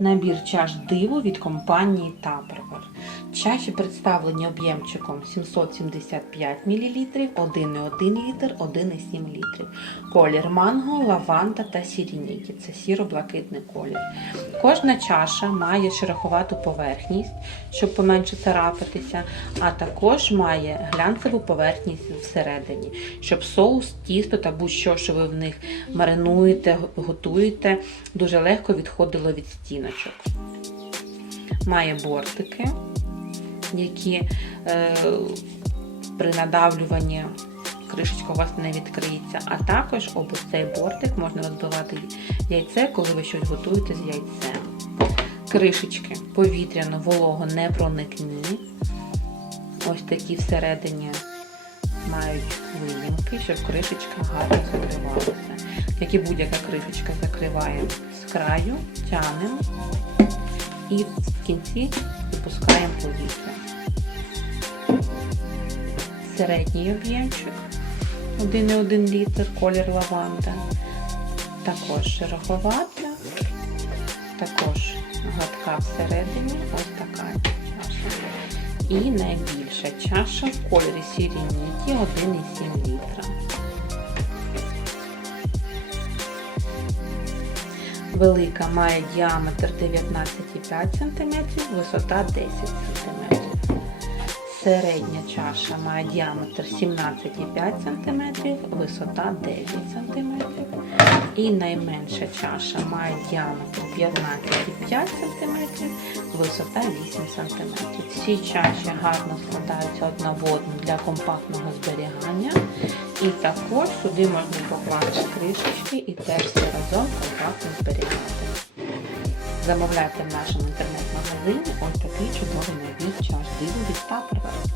Набір чаш диво від компанії Tupperware. Чаші представлені об'ємчиком 775 мл, 1,1 літр, 1,7 літрів. Колір манго, лаванда та сірініті. Це сіро-блакитний колір. Кожна чаша має шероховату поверхність, щоб поменше царапатися, а також має глянцеву поверхність всередині, щоб соус, тісто та будь-що, що ви в них маринуєте, готуєте, дуже легко відходило від стіночок. Має бортики, які е, при надавлюванні кришечка у вас не відкриється, а також об цей бортик можна розбивати яйце, коли ви щось готуєте з яйцем. Кришечки повітряно волого не проникні. Ось такі всередині мають виїмки, щоб кришечка гарно закривалася. Як і будь-яка кришечка закриваємо з краю, тянемо і в кінці випускаємо повітря. Середній об'ємчик 1,1 літр, колір лаванда. Також шероховата, також гладка всередині, ось така чаша. І найбільша чаша в кольорі сірініті 1,7 літра. Велика має діаметр 19,5 см, висота 10 см. Середня чаша має діаметр 17,5 см, висота 9 см. І найменша чаша має діаметр 15,5 см, висота 8 см. Ці чаші гарно складаються одна в одну для компактного зберігання. І також сюди можна покласти кришечки і теж все разом компактно зберігати. Замовляйте в нашому інтернет-магазині ось такий чудовий набір чаш диву від Tupperware.